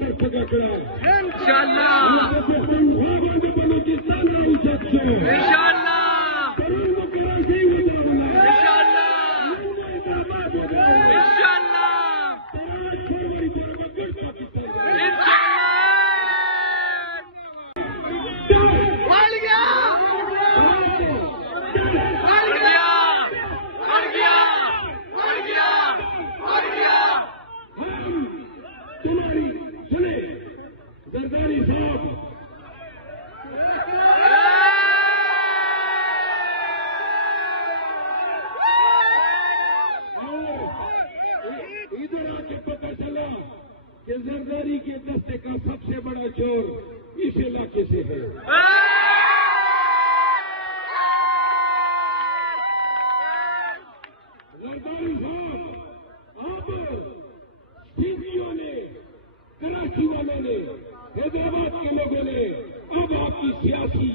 पर पकड़ा इंशाल्लाह बलूचिस्तान इंशाल्लाह जरदारी साहब इधर आके पता चला कि जरदारी के दस्ते का सबसे बड़ा चोर इस इलाके से है। जरदारी साहब अब सीपीओ ने, कराची वालों ने, हैदराबाद के लोगों ने अब आपकी सियासी